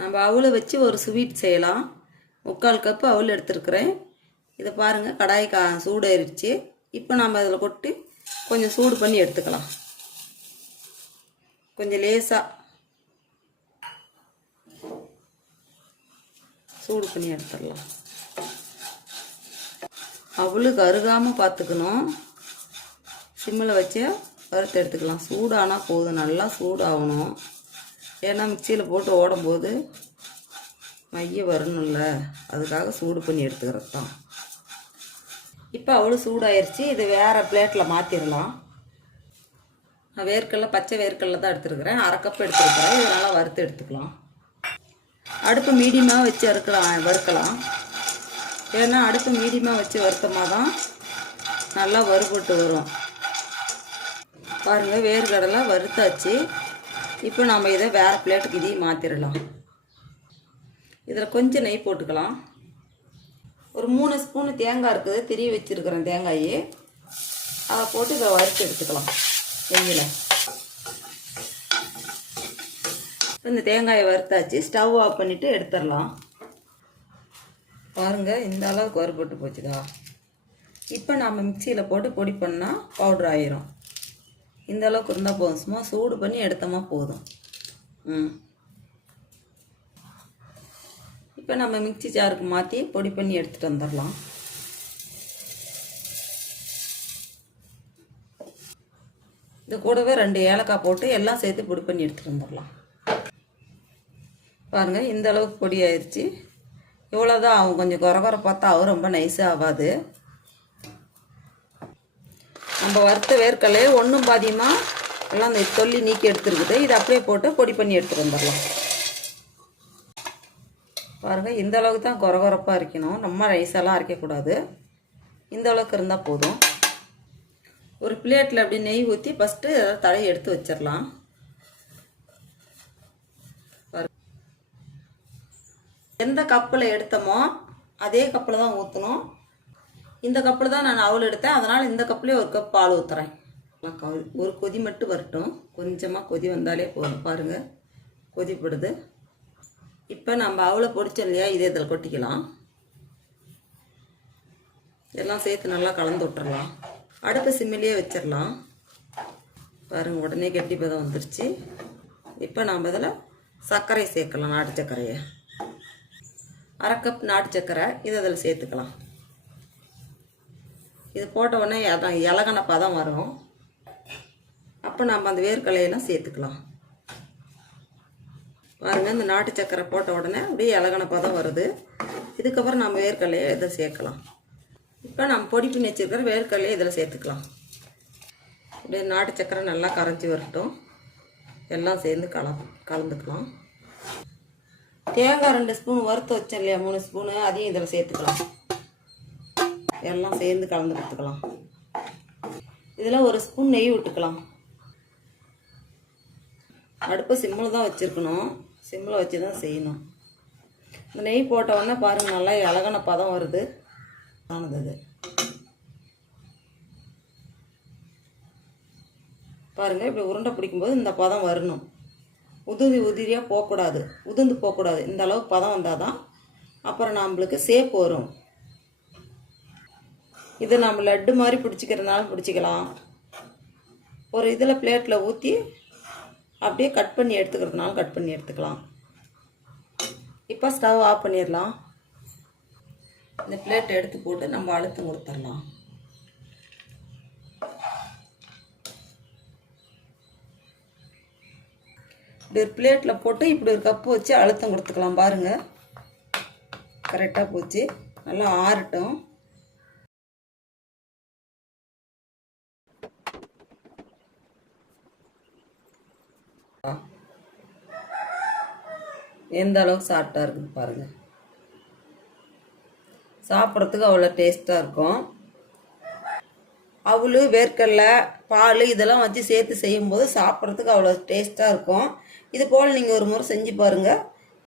நம்ம அவளை வச்சு ஒரு ஸ்வீட் செய்யலாம். முக்கால் கப்பு அவள் எடுத்துருக்குறேன். இதை பாருங்கள் கடாய் கா சூடாயிருச்சு. இப்போ நம்ம அதில் கொட்டி கொஞ்சம் சூடு பண்ணி எடுத்துக்கலாம். கொஞ்சம் லேசாக சூடு பண்ணி எடுத்துடலாம். அவளுக்கு அருகாமல் பார்த்துக்கணும். சிம்மில் வச்சு வறுத்து எடுத்துக்கலாம். சூடானால் போதும். நல்லா சூடாகணும். ஏன்னா மிக்சியில் போட்டு ஓடும்போது மைய வரணும்ல. அதுக்காக சூடு பண்ணி எடுத்துக்கிறது தான். இப்போ அவ்வளோ சூடாயிருச்சு. இது வேறு பிளேட்டில் மாற்றிடலாம் நான் வேர்க்கடல பச்சை வேர்க்கடல தான் எடுத்துருக்கிறேன். அரை கப் எடுத்துருக்கிறேன். இதனால் நல்லா வறுத்து எடுத்துக்கலாம். அடுப்பு மீடியமாக வச்சு அறுக்கலாம் வறுக்கலாம். ஏன்னா அடுப்பு மீடியமாக வச்சு வறுத்தமாக தான் நல்லா வறுபட்டு வரும். பாருங்கள் வேர்க்கடலை வறுத்தாச்சு. இப்போ நம்ம இதை வேறு பிளேட்டுக்கு இதையும் மாற்றிடலாம் இதில் கொஞ்சம் நெய் போட்டுக்கலாம். ஒரு மூணு ஸ்பூனு தேங்காய் இருக்குது திரிய வச்சுருக்கிறேன் தேங்காய். அதை போட்டு இதை வறுத்து எடுத்துக்கலாம் நெய்யில். இந்த தேங்காயை வறுத்தாச்சு ஸ்டவ் ஆஃப் பண்ணிவிட்டு எடுத்துடலாம். பாருங்கள் இந்த அளவுக்கு வறுபட்டு போச்சுதா. இப்போ நாம் மிக்சியில் போட்டு பொடி பண்ணால் பவுட்ரு ஆயிரும். இந்த அளவுக்கு இருந்தால் போதும். சும்மா சூடு பண்ணி எடுத்தோமா போதும். ம். இப்போ நம்ம மிக்சி ஜாருக்கு மாற்றி பொடி பண்ணி எடுத்துகிட்டு வந்துடலாம். இது கூடவே ரெண்டு ஏலக்காய் போட்டு எல்லாம் சேர்த்து பொடி பண்ணி எடுத்துகிட்டு வந்துடலாம். பாருங்கள் இந்த அளவுக்கு பொடி ஆயிடுச்சு இவ்வளோதான் ஆகும். கொஞ்சம் குறை குறை பார்த்தா அவன் ரொம்ப நைஸாக ஆகாது. நம்ம வறுத்த வேர்க்கடலையே ஒன்றும் பாதியமாக எல்லாம் அந்த தொல்லி நீக்கி எடுத்துருக்குது. இதை அப்படியே போட்டு பொடி பண்ணி எடுத்துகிட்டு வந்துடலாம். பாருங்கள் இந்த அளவுக்கு தான் குறை குறைப்பாக இருக்கணும். நம்ம ரைஸெல்லாம் அரைக்கக்கூடாது. இந்த அளவுக்கு இருந்தால் போதும். ஒரு பிளேட்டில் அப்படி நெய் ஊற்றி ஃபஸ்ட்டு தலையை எடுத்து வச்சிடலாம். எந்த கப்பில் எடுத்தோமோ அதே கப்பில் தான் ஊற்றணும் இந்த கப்பில் தான் நான் அவள் எடுத்தேன். அதனால் இந்த கப்லேயே ஒரு கப் பால் ஊற்றுறேன் ஒரு கொதி மட்டும் வரட்டும். கொஞ்சமாக கொதி வந்தாலே போதும். பாருங்கள் கொதிப்படுது. இப்போ நம்ம அவளை பொடிச்சோம் இல்லையா? இதே இதில் கொட்டிக்கலாம். எல்லாம் சேர்த்து நல்லா கலந்து விட்டுறலாம். அடுப்பு சிம்மிலேயே வச்சிடலாம். பாருங்கள் உடனே கெட்டி பதம் வந்துருச்சு. இப்போ நாம் இதில் சர்க்கரை சேர்க்கலாம் நாட்டு சர்க்கரையை. அரை கப் நாட்டு சர்க்கரை. இதை அதில் சேர்த்துக்கலாம். இது போட்ட உடனே அதான் இலகன பதம் வரும். அப்போ நம்ம அந்த வேர்க்கலையெல்லாம் சேர்த்துக்கலாம். பாருங்கள் இந்த நாட்டு சக்கரை போட்ட உடனே அப்படியே இலகன பதம் வருது. இதுக்கப்புறம் நம்ம வேர்க்கலையை இதை சேர்க்கலாம். இப்போ நம்ம பொடி பண்ணி வச்சுருக்கிற வேர்க்கடலையை இதில் சேர்த்துக்கலாம். அப்படியே நாட்டு சக்கரை நல்லா கரைஞ்சி வரட்டும். எல்லாம் சேர்ந்து கல கலந்துக்கலாம். தேங்காய் ரெண்டு ஸ்பூன் வறுத்து வச்சேன் இல்லையா மூணு ஸ்பூனு அதையும் இதில் சேர்த்துக்கலாம். எல்லாம் சேர்ந்து கலந்து கொடுத்துக்கலாம் இதில் ஒரு ஸ்பூன் நெய் விட்டுக்கலாம் அடுப்பு சிம்மில் தான் வச்சுருக்கணும். சிம்மில் வச்சு தான் செய்யணும். இந்த நெய் போட்ட உடனே பாருங்கள் நல்லா இலகன பதம் வருது. ஆனது பாருங்கள் இப்படி உருண்டை பிடிக்கும்போது இந்த பதம் வரணும். உதிரி உதிரியாக போகக்கூடாது. உதிர்ந்து போகக்கூடாது. இந்த அளவுக்கு பதம் வந்தால் தான் அப்புறம் நம்மளுக்கு சேப் வரும். இது நம்ம லட்டு மாதிரி பிடிச்சிக்கிறதுனாலும் பிடிச்சிக்கலாம். ஒரு இதில் பிளேட்டில் ஊற்றி அப்படியே கட் பண்ணி எடுத்துக்கிறதுனாலும் கட் பண்ணி எடுத்துக்கலாம். இப்போ ஸ்டவ் ஆஃப் பண்ணிடலாம். இந்த பிளேட் எடுத்து போட்டு நம்ம அழுத்தம் கொடுத்துடலாம். இப்படி ஒரு பிளேட்டில் போட்டு இப்படி ஒரு கப்பு வச்சு அழுத்தம் கொடுத்துக்கலாம் பாருங்கள் கரெக்டாக போச்சு. நல்லா ஆறட்டும். எந்த அளவுக்கு சாஃப்டாக இருக்குது பாருங்கள் சாப்பிட்றதுக்கு அவ்வளோ டேஸ்ட்டாக இருக்கும். அவள் வேர்க்கடலை பால் இதெல்லாம் வச்சு சேர்த்து செய்யும்போது சாப்பிட்றதுக்கு அவ்வளோ டேஸ்ட்டாக இருக்கும். இது போல் நீங்கள் ஒரு முறை செஞ்சு பாருங்கள்